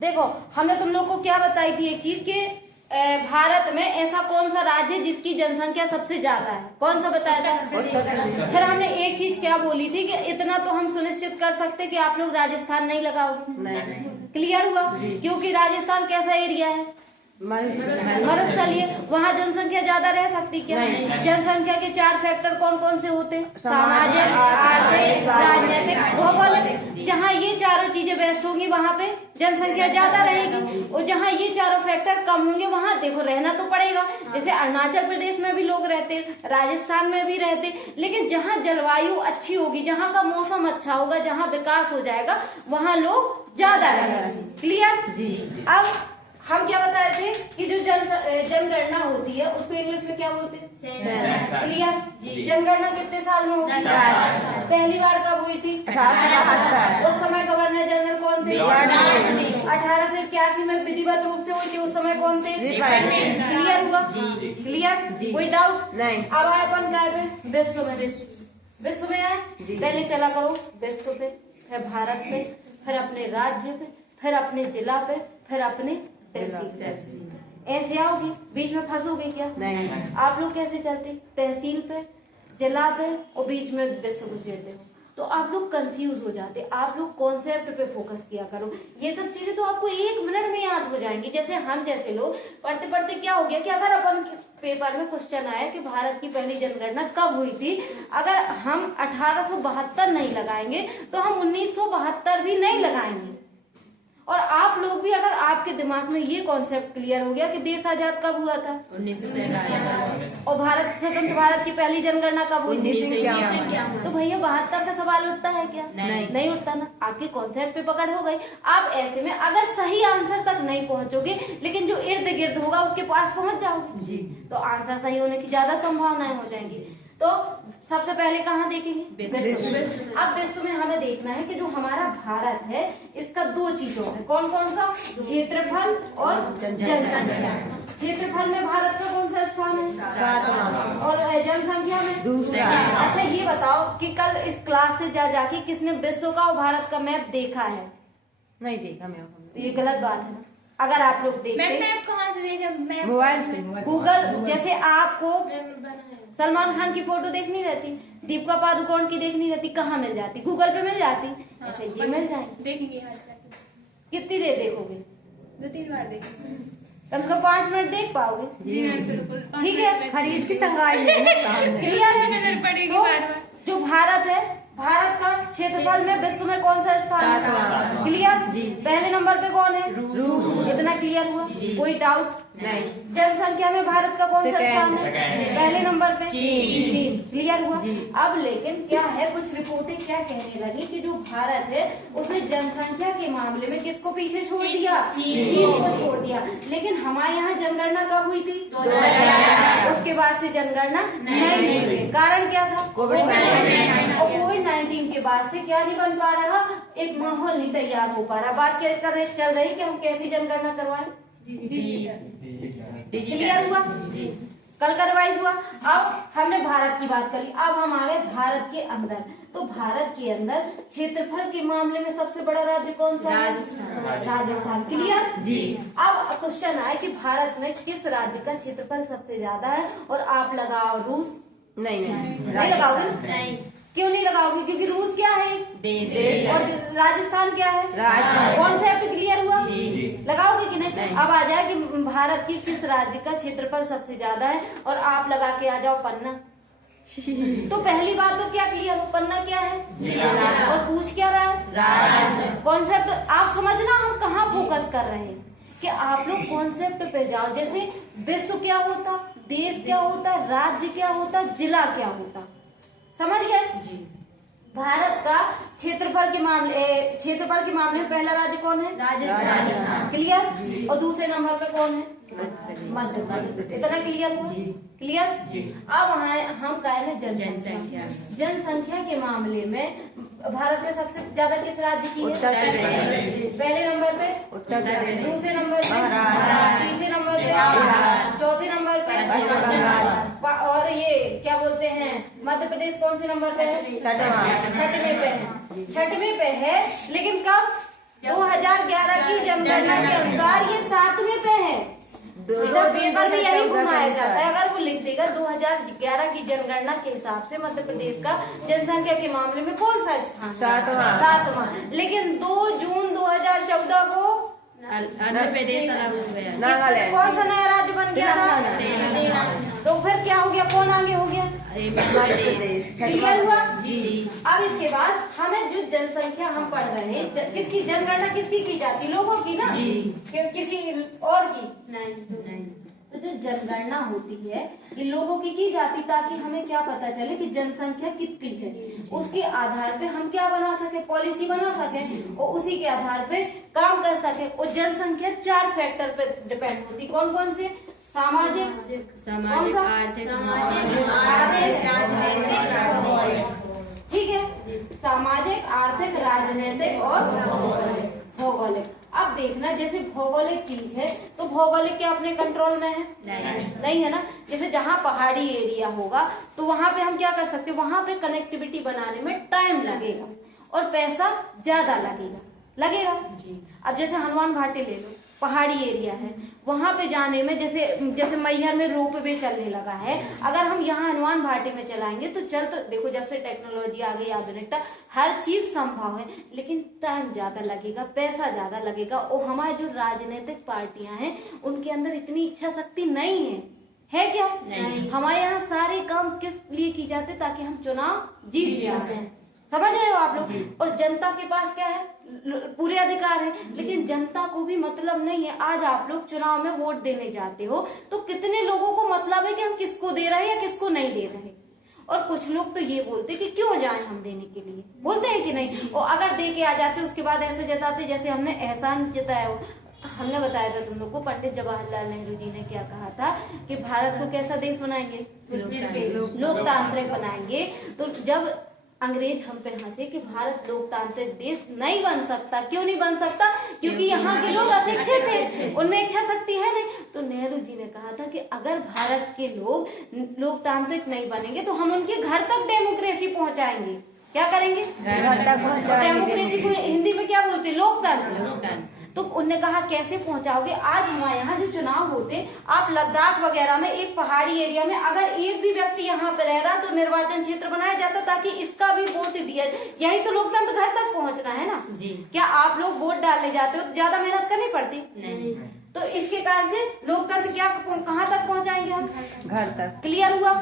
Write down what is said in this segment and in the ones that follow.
देखो, हमने तुम लोग को क्या बताई थी एक चीज कि भारत में ऐसा कौन सा राज्य है जिसकी जनसंख्या सबसे ज्यादा है? कौन सा बताया था? फिर हमने एक चीज क्या बोली थी कि इतना तो हम सुनिश्चित कर सकते कि आप लोग राजस्थान नहीं लगाओगे। क्लियर हुआ? क्योंकि राजस्थान कैसा एरिया है? मरुस्थलीय। वहाँ जनसंख्या ज्यादा रह सकती क्या? जनसंख्या के 4 फैक्टर कौन कौन से होते हैं? सामाजिक, आर्थिक, राजनीतिक, भौगोलिक। जहाँ ये चारों चीजें बेस्ट होंगी वहाँ पे जनसंख्या ज्यादा रहेगी, और जहाँ ये चारों फैक्टर कम होंगे वहाँ देखो रहना तो पड़ेगा। जैसे अरुणाचल प्रदेश में भी लोग रहते, राजस्थान में भी रहते, लेकिन जहाँ जलवायु अच्छी होगी, जहाँ का मौसम अच्छा होगा, जहाँ विकास हो जाएगा, वहाँ लोग ज्यादा रहेंगे। क्लियर? अब हम क्या बताए थे कि जो जनगणना होती है उसको इंग्लिश में क्या बोलते हैं? क्लियर? जनगणना कितने साल में होती है? पहली बार कब हुई थी? 1871। उस समय गवर्नर जनरल कौन थे? 1881 में विधिवत रूप से हुई थी। उस समय कौन थे? क्लियर हुआ? क्लियर? कोई डाउट नहीं? अब आए अपन क्या है? विश्व में। विश्व में आए, पहले चला करो विश्व पे, फिर भारत पे, फिर अपने राज्य पे, फिर अपने जिला पे, फिर अपने तहसील। ऐसे आओगे, बीच में फंसोगे क्या? नहीं। आप लोग कैसे चलते? तहसील पे, जिला पे, और बीच में विश्व को छेड़ते हो, तो आप लोग कंफ्यूज हो जाते। आप लोग कॉन्सेप्ट पे फोकस किया करो। ये सब चीजें तो आपको 1 मिनट में याद हो जाएंगी। जैसे हम जैसे लोग पढ़ते पढ़ते क्या हो गया कि अगर अपन पेपर में क्वेश्चन आया कि भारत की पहली जनगणना कब हुई थी, अगर हम 1872 नहीं लगाएंगे तो हम 1972 भी नहीं लगाएंगे। और आप लोग भी, अगर आपके दिमाग में ये कॉन्सेप्ट क्लियर हो गया कि देश आजाद कब हुआ था? 1947। और भारत स्वतंत्र भारत की पहली जनगणना कब हुई थी? 1951। तो भैया 72 का सवाल उठता है क्या? नहीं उठता ना। आपके कॉन्सेप्ट पे पकड़ हो गई। आप ऐसे में अगर सही आंसर तक नहीं पहुंचोगे, लेकिन जो इर्द गिर्द होगा उसके पास पहुंच जाओगे, तो आंसर सही होने की ज्यादा संभावनाएं हो जाएंगी। तो सबसे पहले कहाँ देखेंगे? अब विश्व में हमें देखना है कि जो हमारा भारत है इसका 2 चीजों है। कौन कौन सा? क्षेत्रफल और जनसंख्या। क्षेत्रफल में भारत का कौन सा स्थान है? 7वां। और जनसंख्या में दूसरा। अच्छा ये बताओ कि कल इस क्लास से जाके किसने विश्व का और भारत का मैप देखा है? नहीं देखा मैप। ये गलत बात है ना। अगर आप लोग देखते, मैप कहाँ से देखे? मोबाइल से, गूगल। जैसे आपको सलमान खान की फोटो देखनी रहती, दीपिका पादुकोण की देखनी रहती, कहाँ मिल जाती? गूगल पे मिल जाती। ऐसे ये मिल जाएगी। देखेंगे। कितनी देर देखोगे? 2-3 बार देखेंगे। कम से कम 5 मिनट देख पाओगे? बिल्कुल। ठीक है, खरीद की टंगाई। क्लियर है? जो भारत है, भारत का क्षेत्रफल में विश्व में कौन सा स्थान है? क्लियर? पहले नंबर पे कौन है? रूस। इतना क्लियर हुआ? कोई डाउट नहीं? जनसंख्या में भारत का कौन सा स्थान है? पहले नंबर पे चीन। क्लियर हुआ? अब लेकिन क्या है, कुछ रिपोर्टें क्या कहने लगी कि जो भारत है उसे जनसंख्या के मामले में किसको पीछे छोड़ दिया? चीन को छोड़ दिया। लेकिन हमारे यहाँ जनगणना कब हुई थी? 2011। उसके बाद से जनगणना नहीं हुई। कारण क्या था? कोविड-19। और कोविड-19 के बाद से क्या नहीं बन पा रहा? एक माहौल नहीं तैयार हो पा रहा। बात क्या चल रही कि हम कैसी जनगणना करवाएं? क्लियर हुआ? कल का रिवाइज हुआ। अब हमने भारत की बात करी, अब हम आ गए भारत के अंदर। तो भारत के अंदर क्षेत्रफल के मामले में सबसे बड़ा राज्य कौन सा है? राजस्थान। क्लियर? जी। अब क्वेश्चन आए कि भारत में किस राज्य का क्षेत्रफल सबसे ज्यादा है, और आप लगाओ रूस। नहीं लगाओगे? नहीं। क्यों नहीं लगाओगे? क्योंकि रूस क्या है? देश। और राजस्थान क्या है? कॉन्सेप्ट क्लियर हुआ? लगाओगे कि नहीं? अब आ जाए कि भारत की किस राज्य का क्षेत्रफल सबसे ज्यादा है, और आप लगा के आ जाओ पन्ना। तो पहली बात तो क्या क्लियर हो? पन्ना क्या है? और पूछ क्या रहा है? कॉन्सेप्ट। आप समझना हम कहाँ फोकस कर रहे हैं कि आप लोग कॉन्सेप्ट पे जाओ। जैसे विश्व क्या होता, देश क्या होता, राज्य क्या होता, जिला क्या होता, समझ गए? जी। भारत का क्षेत्रफल के मामले में पहला राज्य कौन है? राजस्थान। क्लियर? और दूसरे नंबर पे कौन है? मध्य प्रदेश। इतना क्लियर हुआ? क्लियर? अब हम कहे में जनसंख्या के मामले में भारत में सबसे ज्यादा किस राज्य की है? उत्तर प्रदेश। पहले नंबर पे उत्तर प्रदेश, दूसरे नंबर पे तीसरे नंबर पे, चौथे नंबर पे, और ये क्या बोलते हैं मध्य प्रदेश कौन से नंबर पे है? 6वें पे है। 6वें पे है, लेकिन कब? 2011 की जनगणना के अनुसार ये 7वें पे है। बेटा पेपर में यही घुमाया जाता है। अगर वो लिख देगा 2011 की जनगणना के हिसाब से मध्य प्रदेश का जनसंख्या के मामले में कौन सा स्थान? 7वां। लेकिन 2 जून 2014 को आंध्र प्रदेश अलग हो गया, नागालैंड कौन सा नया राज्य बन गया था? तो फिर क्या हो गया, कौन आगे हो गया? क्लियर हुआ जी। अब इसके बाद हमें जो जनसंख्या हम पढ़ रहे हैं, किसकी जनगणना किसकी की जाती? लोगों की ना, किसी और की नहीं। तो जो जनगणना होती है ये लोगों की जाती, ताकि हमें क्या पता चले कि जनसंख्या कितनी है। उसके आधार पे हम क्या बना सके, पॉलिसी बना सके और उसी के आधार पे काम कर सके। और जनसंख्या 4 फैक्टर पे डिपेंड होती। कौन कौन से? सामाजिक, आर्थिक, ठीक है, सामाजिक, आर्थिक, राजनीतिक और भौगोलिक। अब देखना, जैसे भौगोलिक चीज है तो भौगोलिक क्या अपने कंट्रोल में है? नहीं है ना। जैसे जहाँ पहाड़ी एरिया होगा तो वहां पे हम क्या कर सकते हैं, वहां पे कनेक्टिविटी बनाने में टाइम लगेगा और पैसा ज्यादा लगेगा। अब जैसे हनुमान घाटी ले लो, पहाड़ी एरिया है, वहां पे जाने में जैसे मैहर में रोपवे चलने लगा है, अगर हम यहाँ हनुमान घाटी में चलाएंगे तो देखो जब से टेक्नोलॉजी आ गई, आधुनिकता, हर चीज संभव है, लेकिन टाइम ज्यादा लगेगा, पैसा ज्यादा लगेगा। और हमारे जो राजनीतिक पार्टियां हैं उनके अंदर इतनी इच्छा शक्ति नहीं है क्या? नहीं। हमारे यहाँ सारे काम किस लिए की जाते, ताकि हम चुनाव जीत जाए। समझ रहे हो आप लोग? और जनता के पास क्या है? पूरे अधिकार है, लेकिन जनता को भी मतलब नहीं है। आज आप लोग चुनाव में वोट देने जाते हो तो कितने लोगों को मतलब है कि हम किसको दे रहे हैं या किसको नहीं दे रहे। और कुछ लोग तो ये बोलते कि क्यों जाएं हम देने के लिए, बोलते हैं कि नहीं। और अगर दे के आ जाते उसके बाद ऐसे जताते जैसे हमने एहसान जताया हो। हमने बताया था तुम लोग को, पंडित जवाहरलाल नेहरू जी ने क्या कहा था कि भारत को कैसा देश बनाएंगे? लोकतांत्रिक बनाएंगे। तो जब अंग्रेज हम पे हंसे कि भारत लोकतांत्रिक देश नहीं बन सकता, क्यों नहीं बन सकता? क्योंकि यहाँ के लोग अशिक्षित हैं, उनमें इच्छा शक्ति है नहीं। तो नेहरू जी ने कहा था कि अगर भारत के लोग लोकतांत्रिक नहीं बनेंगे तो हम उनके घर तक डेमोक्रेसी पहुंचाएंगे। क्या करेंगे? घर तक पहुंचाएंगे। डेमोक्रेसी को हिंदी में क्या बोलते? लोकतंत्र। तो उनने कहा कैसे पहुंचाओगे? आज हमारे यहाँ जो चुनाव होते, आप लद्दाख वगैरह में एक पहाड़ी एरिया में अगर एक भी व्यक्ति यहाँ पे रह रहा तो निर्वाचन क्षेत्र बनाया जाता ताकि इसका भी वोट दिया। यही तो लोकतंत्र, घर तक पहुंचना है ना जी। क्या आप लोग वोट डालने जाते हो तो ज्यादा मेहनत करनी पड़ती? नहीं। तो इसके कारण से लोकतंत्र क्या कहाँ तक पहुंचाएंगे हम? घर तक। क्लियर हुआ?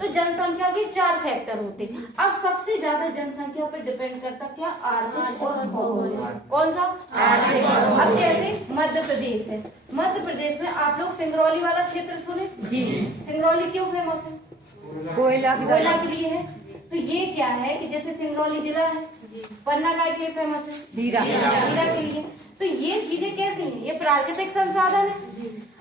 तो जनसंख्या के 4 फैक्टर होते। अब सबसे ज्यादा जनसंख्या पे डिपेंड करता क्या? आर्थिक और भौगोलिक। कौन सा? आर्थिक। अब जैसे मध्य प्रदेश है, मध्य प्रदेश में आप लोग सिंगरौली वाला क्षेत्र सुने जी? सिंगरौली क्यों फेमस है? कोयला के लिए है। तो ये क्या है कि जैसे सिंगरौली जिला है, पन्ना का के लिए फेमस है, हीरा के लिए। तो ये चीजें कैसी हैं? ये प्राकृतिक संसाधन है।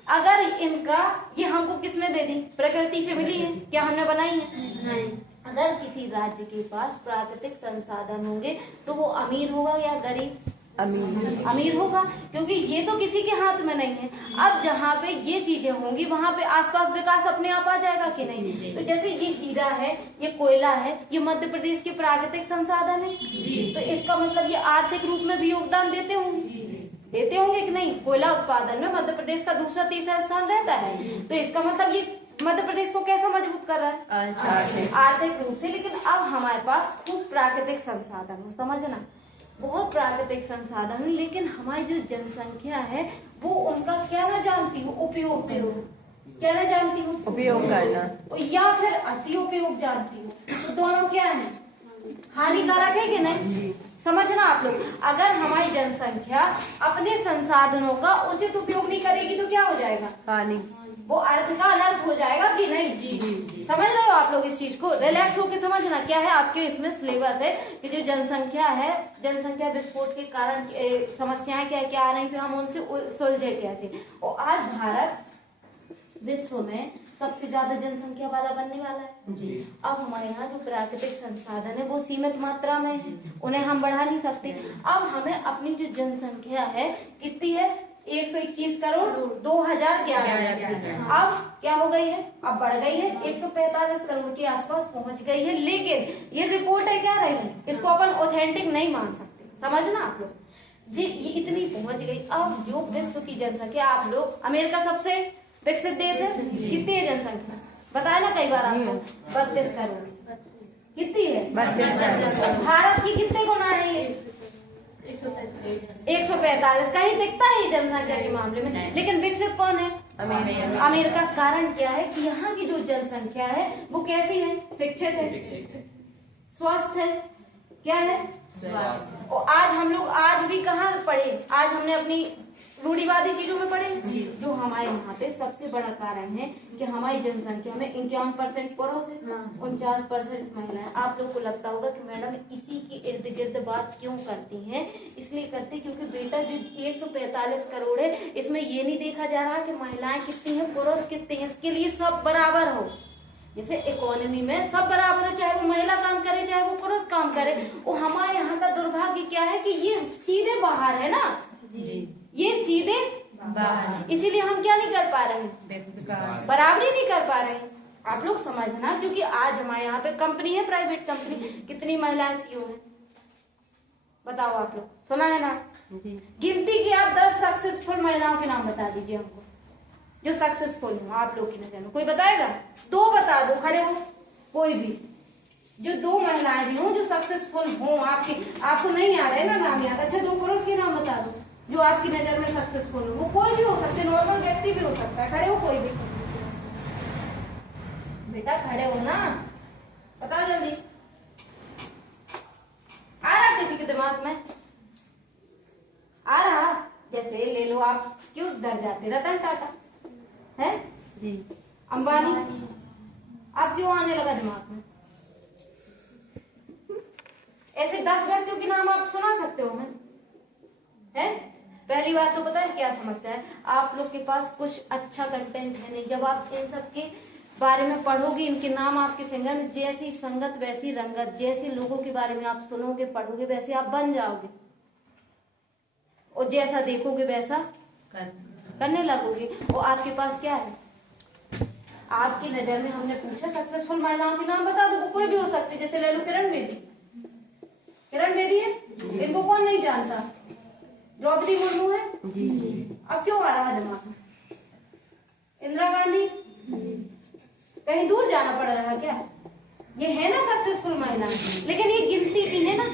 अगर इनका ये हमको किसने दे दी? प्रकृति से मिली है, क्या हमने बनाई है? नहीं। अगर किसी राज्य के पास प्राकृतिक संसाधन होंगे तो वो अमीर होगा या गरीब? अमीर होगा, क्योंकि ये तो किसी के हाथ में नहीं है। अब जहाँ पे ये चीजें होंगी वहाँ पे आसपास विकास अपने आप आ जाएगा कि नहीं? तो जैसे ये हीरा है, ये कोयला है, ये मध्य प्रदेश के प्राकृतिक संसाधन है, तो इसका मतलब ये आर्थिक रूप में भी योगदान देते होंगे कि नहीं? कोयला उत्पादन में मध्य प्रदेश का दूसरा तीसरा स्थान रहता है, तो इसका मतलब ये मध्य प्रदेश को कैसा मजबूत कर रहा है? आर्थिक रूप से। लेकिन अब हमारे पास खूब प्राकृतिक संसाधन हो, समझना, बहुत प्राकृतिक संसाधन, लेकिन हमारी जो जनसंख्या है वो उनका क्या ना जानती हो? उपयोग क्या ना जानती हो? उपयोग करना, या फिर अति उपयोग जानती हो। तो दोनों क्या है? हानिकारक है कि नहीं? समझना आप लोग, अगर हमारी जनसंख्या अपने संसाधनों का उचित उपयोग नहीं करेगी तो क्या हो जाएगा? हानि। वो अर्थ का अनर्थ हो जाएगा कि नहीं? जी। समझ रहे हो आप लोग इस चीज को? रिलैक्स होकर समझना। क्या है आपके इसमें सिलेबस है कि जो जनसंख्या है, जनसंख्या विस्फोट के कारण समस्याएं क्या क्या आ रही थी, हम उनसे सुलझे कैसे। और आज भारत विश्व में सबसे ज्यादा जनसंख्या वाला बनने वाला है जी। अब हमारे यहाँ जो प्राकृतिक संसाधन है वो सीमित मात्रा में है, उन्हें हम बढ़ा नहीं सकते। अब हमें अपनी जो जनसंख्या है कितनी है? 121 करोड़ 2011। अब क्या हो गई है? अब बढ़ गई है, 145 करोड़ के आसपास पहुंच गई है। लेकिन ये रिपोर्ट है क्या रही है, इसको अपन ऑथेंटिक नहीं मान सकते, समझना आप लोग। जी ये इतनी पहुंच गई। अब जो विश्व की जनसंख्या, आप लोग, अमेरिका सबसे विकसित देश है, कितनी है जनसंख्या बताया ना कई बार आपको, 32 करोड़। कितनी है? 32। भारत की कितने गुना है ये? 145। कहीं दिखता है जनसंख्या के मामले में, लेकिन विकसित कौन है? अमेरिका। कारण क्या है कि यहाँ की जो जनसंख्या है वो कैसी है? शिक्षित है, स्वस्थ है, क्या है? और आज हम लोग आज भी कहाँ पढ़े? आज हमने अपनी रूढ़िवादी चीजों में पढ़े। जो हमारे यहाँ पे सबसे बड़ा कारण है कि हमारी जनसंख्या में 51% पुरुष है, 49% महिलाएं। आप लोग को लगता होगा कि मैडम इसी की इर्द गिर्द बात क्यों करती हैं? इसलिए करती क्योंकि बेटा जो 145 करोड़ है, इसमें ये नहीं देखा जा रहा कि महिलाएं कितनी हैं, पुरुष कितने हैं। इसके लिए सब बराबर हो। जैसे इकोनॉमी में सब बराबर है, चाहे वो महिला काम करे चाहे वो पुरुष काम करे। वो हमारे यहाँ का दुर्भाग्य क्या है कि ये सीधे बाहर है ना जी, ये सीधे बाहर, इसीलिए हम क्या नहीं कर पा रहे हैं? बराबरी नहीं कर पा रहे हैं। आप लोग समझना, क्योंकि आज हमारे यहाँ पे कंपनी है, प्राइवेट कंपनी, कितनी महिलाएं सीईओ है बताओ? आप लोग सुना है ना? गिनती की आप 10 सक्सेसफुल महिलाओं के नाम बता दीजिए हमको, जो सक्सेसफुल हो आप लोग की नजर में। कोई बताएगा? 2 बता दो, खड़े हो कोई भी, जो 2 महिलाएं भी हो जो सक्सेसफुल हो आपकी। आपको नहीं आ रहे ना नाम याद? अच्छा 2 पुरुष के नाम बता दो जो आपकी नजर में सक्सेसफुल हो। वो कोई भी हो सकते, नॉर्मल व्यक्ति भी हो सकता है। खड़े हो कोई भी, बेटा खड़े हो ना, बताओ जल्दी। आ रहा किसी के दिमाग में? आ रहा? जैसे ले लो, आप क्यों डर जाते? रतन टाटा है जी, अंबानी, आप क्यों आने लगा दिमाग में? ऐसे 10 व्यक्तियों के नाम आप सुना सकते हो मैं है? पहली बात तो पता है क्या समस्या है? आप लोग के पास कुछ अच्छा कंटेंट है नहीं। जब आप इन सब के बारे में पढ़ोगे, इनके नाम आपके फिंगर में, जैसी संगत वैसी रंगत, जैसे लोगों के बारे में आप सुनोगे पढ़ोगे वैसे आप बन जाओगे, और जैसा देखोगे वैसा करने लगोगे। और आपके पास क्या है? आपकी नजर में हमने पूछा सक्सेसफुल महिलाओं के नाम बता दो, वो कोई भी हो सकती है। जैसे ले लो किरण बेदी, किरण बेदी है, इनको कौन नहीं जानता? द्रौपदी मुर्मू है जी। अब क्यों आ रहा है दिमाग में? इंदिरा गांधी, कहीं दूर जाना पड़ रहा क्या? ये है ना सक्सेसफुल महिला, लेकिन ये गिनती की है ना,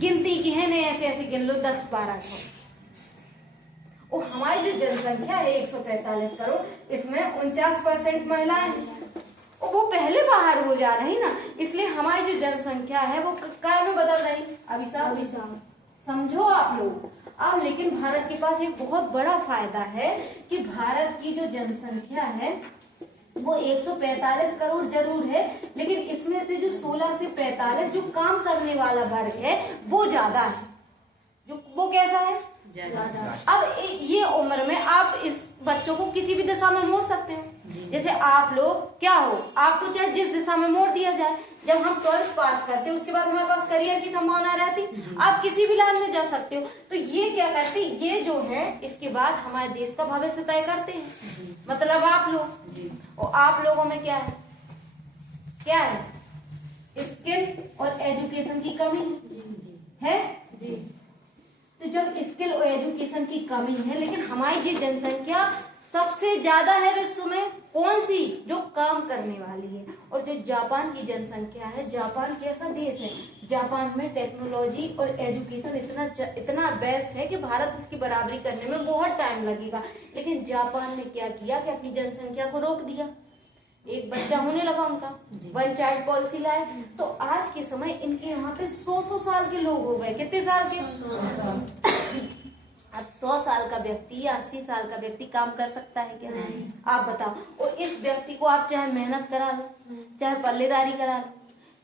गिनती की है ना, ऐसे ऐसे गिन लो 10-12 को। और हमारी जो जनसंख्या है 145 करोड़, इसमें 49% महिलाएं हैं, और वो पहले बाहर हो जा रही ना, इसलिए हमारी जो जनसंख्या है वो काय में बदल रही। अभी साहब समझो आप लोग। अब लेकिन भारत के पास एक बहुत बड़ा फायदा है कि भारत की जो जनसंख्या है वो 145 करोड़ जरूर है, लेकिन इसमें से जो 16 से 45 जो काम करने वाला वर्ग है वो ज्यादा है। जो वो कैसा है? अब ये उम्र में आप इस बच्चों को किसी भी दिशा में मोड़ सकते हो। जैसे आप लोग क्या हो, आपको चाहे जिस दिशा में मोड़ दिया जाए। जब हम 12th पास करते हैं उसके बाद हमारे पास करियर की संभावना रहती, आप किसी भी लाइन में जा सकते हो। तो ये क्या करते, ये जो है इसके बाद हमारे देश का भविष्य तय करते हैं, मतलब आप लोग। और आप लोगों में क्या है? क्या है? स्किल और एजुकेशन की कमी है जी। तो जब स्किल और एजुकेशन की कमी है, लेकिन हमारी ये जनसंख्या सबसे ज्यादा है विश्व में, कौन सी? जो काम करने वाली है। और जो जापान की जनसंख्या है, जापान कैसा देश है? जापान में टेक्नोलॉजी और एजुकेशन इतना बेस्ट है कि भारत उसकी बराबरी करने में बहुत टाइम लगेगा। लेकिन जापान ने क्या किया कि अपनी जनसंख्या को रोक दिया, एक बच्चा होने लगा उनका, 1 चाइल्ड पॉलिसी लाए। तो आज के समय इनके यहाँ पे 100 साल के लोग हो गए। कितने साल के? अब 100 साल का व्यक्ति या 80 साल का व्यक्ति काम कर सकता है क्या? नहीं। आप बताओ। और इस व्यक्ति को आप चाहे मेहनत करा लो, चाहे पल्लेदारी करा लो,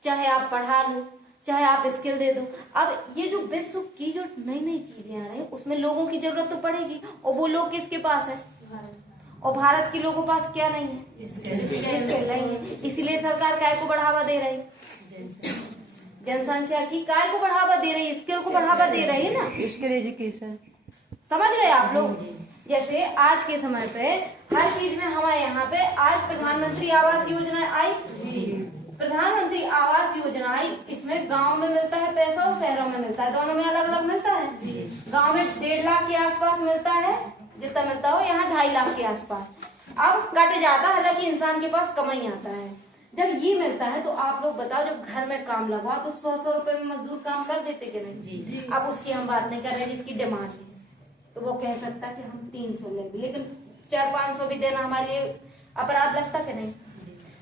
चाहे आप पढ़ा लो, चाहे आप स्किल दे दो। अब ये जो विश्व की जो नई नई चीजें आ रही है उसमें लोगों की जरूरत तो पड़ेगी, और वो लोग किसके पास है? और भारत के लोगों के पास क्या नहीं है? स्किल नहीं है। इसीलिए सरकार काय को बढ़ावा दे रही, जनसंख्या की काय को बढ़ावा दे रही है? स्किल को बढ़ावा दे रही है ना, स्किल एजुकेशन। समझ रहे आप लोग? जैसे आज के समय पे हर चीज में हमारे यहाँ पे आज प्रधानमंत्री आवास योजना आई। प्रधानमंत्री आवास योजना आई, इसमें गांव में मिलता है पैसा और शहरों में मिलता है, दोनों में अलग अलग मिलता है। गांव में 1.5 लाख के आसपास मिलता है, जितना मिलता हो यहाँ 2.5 लाख के आसपास। अब कट जाता, हालांकि इंसान के पास कम ही आता है। जब ये मिलता है तो आप लोग बताओ, जब घर में काम लगवा तो 100-100 रुपए में मजदूर काम कर देते कि नहीं? जी। अब उसकी हम बात नहीं कर रहे जिसकी डिमांड है, तो वो कह सकता कि हम 300 लेंगे, लेकिन 400-500 भी देना हमारे लिए अपराध लगता कि नहीं?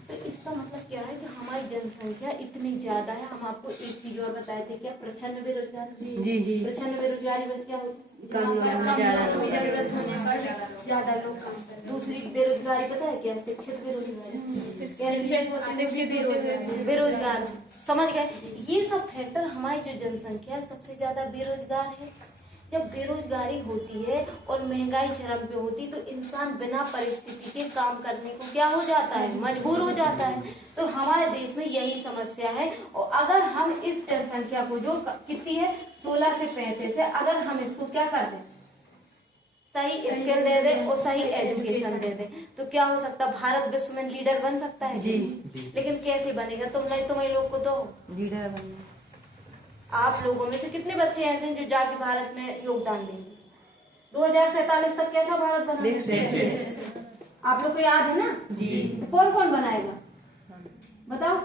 तो इसका मतलब क्या है कि हमारी जनसंख्या इतनी ज्यादा है। हम आपको एक चीज और बताए थे, क्या प्रच्छन्न बेरोजगारी? जी। प्रच्छन्न बेरोजगारी बस क्या होती? कम लोगों में ज्यादा लोग। जरूरत होने पर ज्यादा लोग काम करते हैं। दूसरी बेरोजगारी पता है क्या? शिक्षित बेरोजगारी, बेरोजगार, समझ गए? ये सब फैक्टर हमारी जो जनसंख्या है सबसे ज्यादा बेरोजगार है। जब बेरोजगारी होती है और महंगाई चरम पे होती तो इंसान बिना परिस्थिति के काम करने को क्या हो जाता है? मजबूर हो जाता है। तो हमारे देश में यही समस्या है। और अगर हम इस जनसंख्या को जो कितनी है 16 से 35 है, अगर हम इसको क्या कर दें, सही स्किल दे दे और सही एजुकेशन दे दे, तो क्या हो सकता है? भारत विश्व में लीडर बन सकता है। जी। लेकिन कैसे बनेगा? तुम नहीं, तुम लोग को तो लीडर बनना। आप लोगों में से कितने बच्चे ऐसे हैं जो जाके भारत में योगदान देंगे? 2047 तक कैसा भारत बना? आप लोग को याद है ना? जी। कौन कौन बनाएगा बताओ?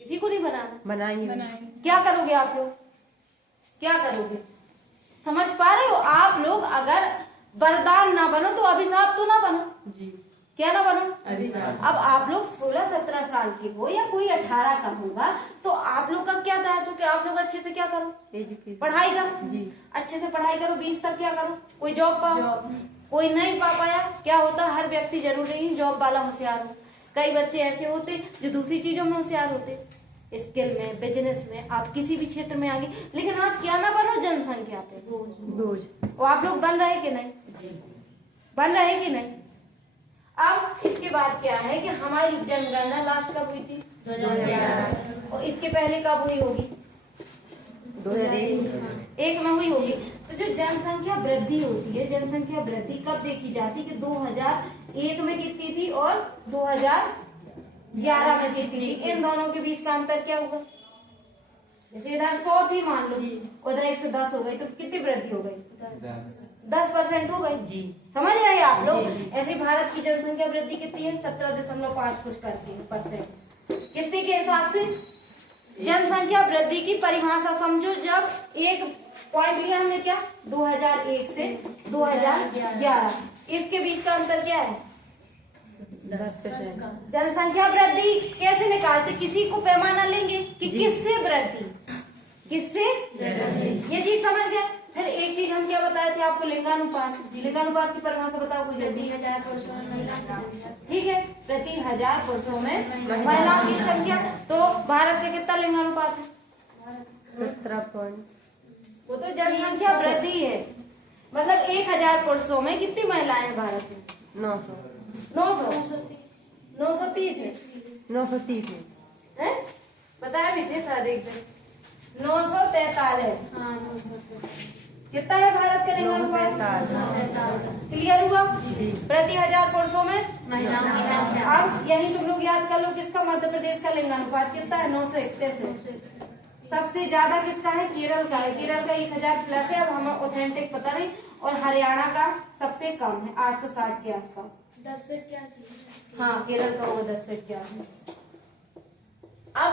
किसी को नहीं बनाना। बनाएंगे। क्या करोगे आप लोग? क्या करोगे? समझ पा रहे हो? आप लोग अगर वरदान ना बनो तो अभिशाप तो ना बनो। जी। क्या ना बनो? अभिशाप। अब आप लोग 16-17 साल के हो या कोई 18 का होगा, तो आप लोग का क्या दायित्व कि आप लोग अच्छे से क्या करो? एजुकेशन। पढ़ाई करो। जी। अच्छे से पढ़ाई करो, 20 तक क्या करो? कोई जॉब पाओ। कोई नहीं पा पाया, क्या होता? हर व्यक्ति जरूरी नहीं जॉब वाला होशियार हो। कई बच्चे ऐसे होते जो दूसरी चीजों में होशियार होते, स्किल में, बिजनेस में, आप किसी भी क्षेत्र में आगे, लेकिन आप क्या ना बनो? जनसंख्या पे बोझ। और आप लोग बन रहे कि नहीं? बन रहे कि नहीं? अब इसके बाद क्या है कि हमारी जनगणना लास्ट कब हुई थी? 2011। और इसके पहले कब हुई होगी? 2001 में हुई होगी। तो जो जनसंख्या वृद्धि होती है, जनसंख्या वृद्धि कब देखी जाती? कि 2001 में कितनी थी और 2011 में कितनी थी? इन दोनों के बीच का अंतर क्या हुआ? जैसे इधर 100 थी मान लो, उधर 110 हो गई, तो कितनी वृद्धि हो गई? 10% हो गई। जी। समझ रहे आप लोग? ऐसे भारत की जनसंख्या वृद्धि कितनी है? 17.5 कुछ करती है %। कितने के हिसाब से? जनसंख्या वृद्धि की परिभाषा समझो। जब एक पॉइंट लिया हमने, क्या? 2001 से 2011, इसके बीच का अंतर क्या है? 10%। जनसंख्या वृद्धि कैसे निकालते? किसी को पैमाना लेंगे कि किससे वृद्धि, किससे? ये चीज समझ गए? फिर एक चीज हम क्या बताए थे आपको? लिंगानुपात। लिंगानुपात की परिभाषा बताओ कोई जल्दी। 1000 पुरुषों में महिला। ठीक है, प्रति 1000 पुरुषों में महिलाओं की संख्या। तो भारत का कितना लिंगानुपात है? 17 वो तो जनसंख्या वृद्धि है, मतलब 1000 पुरुषों में कितनी महिलाएं हैं भारत में? 930 है। 930 हैं? बताया भी थे शायद एक दिन। 943। कितना है भारत का लिंगानुपात? क्लियर हुआ? प्रति 1000 पुरुषों में महिलाओं की संख्या। अब यही तुम लोग याद कर लो किसका? मध्य प्रदेश का लिंगानुपात कितना है? 931 है। सबसे ज्यादा किसका है? केरल का है। केरल का 1000 प्लस है, अब हमें ऑथेंटिक पता नहीं। और हरियाणा का सबसे कम है, 860 के आसपास। 10 से 81। हाँ, केरल का होगा 10 से 81। अब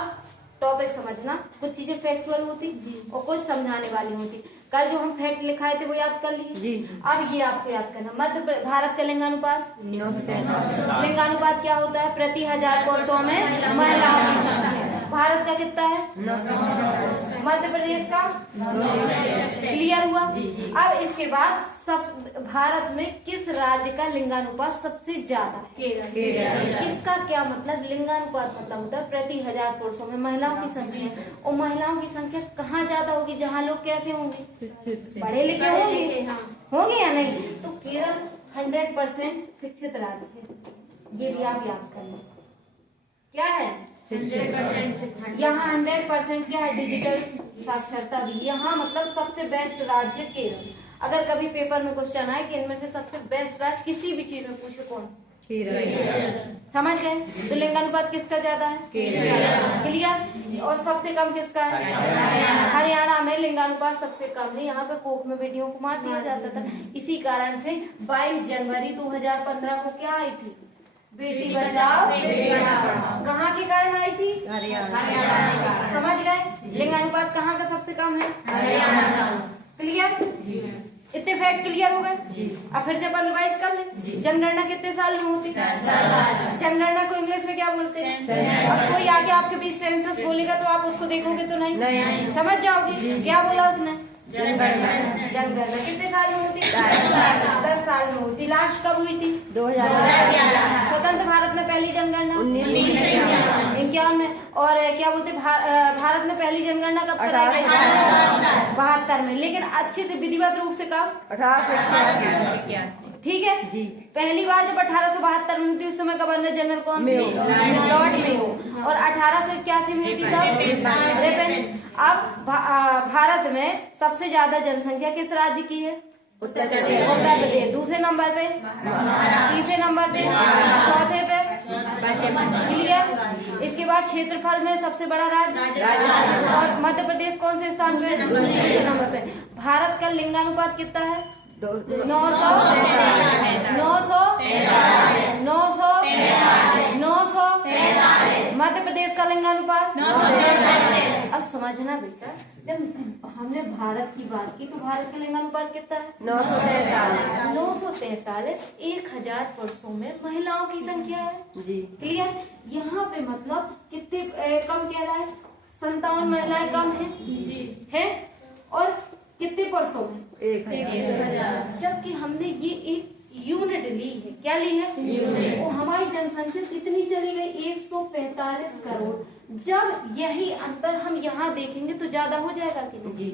टॉपिक समझना, कुछ चीजें फैक्चुअल होती और कुछ समझाने वाली होती। कल जो हम फैक्ट लिखाए थे वो याद कर लिए जी। अब ये आपको याद करना। भारत का लिंगानुपात, 943। लिंगानुपात क्या होता है? प्रति 1000 पुरुषों में महिलाओं की संख्या। भारत का कितना है? 943। मध्य प्रदेश का? क्लियर हुआ? अब इसके बाद सब भारत में किस राज्य का लिंगानुपात सबसे ज्यादा है? केरल। इसका क्या मतलब? लिंगानुपात मतलब होता है प्रति 1000 पुरुषों में महिलाओं की संख्या। और महिलाओं की संख्या कहाँ ज्यादा होगी? जहाँ लोग कैसे होंगे? पढ़े लिखे होंगे। होंगे या नहीं? तो केरल 100% शिक्षित राज्य है, ये भी आप याद करना। क्या है? 100% यहाँ 100% क्या है? डिजिटल साक्षरता भी। यहाँ मतलब सबसे बेस्ट राज्य केरल। अगर कभी पेपर में क्वेश्चन आए कि इनमें से सबसे बेस्ट राज्य किसी भी चीज में पूछे कौन? समझ गए? तो लिंगानुपात किसका ज्यादा है? क्लियर? और सबसे कम किसका है? हरियाणा में लिंगानुपात सबसे कम है। यहाँ पे कोख में बेटियों को मार दिया जाता था। इसी कारण से 22 जनवरी 2015 को क्या आई थी? बेटी बचाओ बेटी पढ़ाओ। कहाँ के कारण आई थी? हरियाणा। समझ गए? लिंगानुपात कहाँ का सबसे कम है? क्लियर? इतने फैक्ट क्लियर हो गए? अब फिर से अपन रिवाइज कर लें। जनगणना कितने साल में होती है? जनगणना को इंग्लिश में क्या बोलते हैं? अब कोई आके आपके बीच सेंसस बोलेगा तो आप उसको देखोगे तो नहीं समझ जाओगे। क्या बोला उसने? जनगणना कितने साल में होती? 10 साल में होती। लास्ट कब हुई थी? 2011। स्वतंत्र भारत में पहली जनगणना 1951 में। और क्या बोलते भारत में पहली जनगणना कब कराई गई? 72 में। लेकिन अच्छे से विधिवत रूप से कब? 1881। ठीक है जी। पहली बार जब 1872 में हुई थी उस समय गवर्नर जनरल कौन थे? Lord Mayo. और 1881 में हुई थी तब रेपेन। अब भारत में सबसे ज्यादा जनसंख्या किस राज्य की है? उत्तर प्रदेश। उत्तर प्रदेश। दूसरे नंबर पे? तीसरे नंबर पे? चौथे पे? क्लियर? इसके बाद क्षेत्रफल में सबसे बड़ा राज्य राजस्थान। और मध्य प्रदेश कौन से स्थान पे? दूसरे नंबर पे। भारत का लिंगानुपात कितना है? 900 मध्य प्रदेश का लिंगानुपात। अब समझना बेटा, जब हमने भारत की बात की तो भारत का लिंगानुपात कितना है? 943। 1000 पुरुषों में महिलाओं की संख्या है। जी। क्लियर? यहाँ पे मतलब कितने कम कह रहा है? 57 महिलाएं कम है और कितने पुरुषों में? 1000। जबकि हमने ये एक यूनिट ली है। क्या ली है? वो हमारी जनसंख्या कितनी चली गई? 145 करोड़। जब यही अंतर हम यहाँ देखेंगे तो ज्यादा हो जाएगा कि नहीं?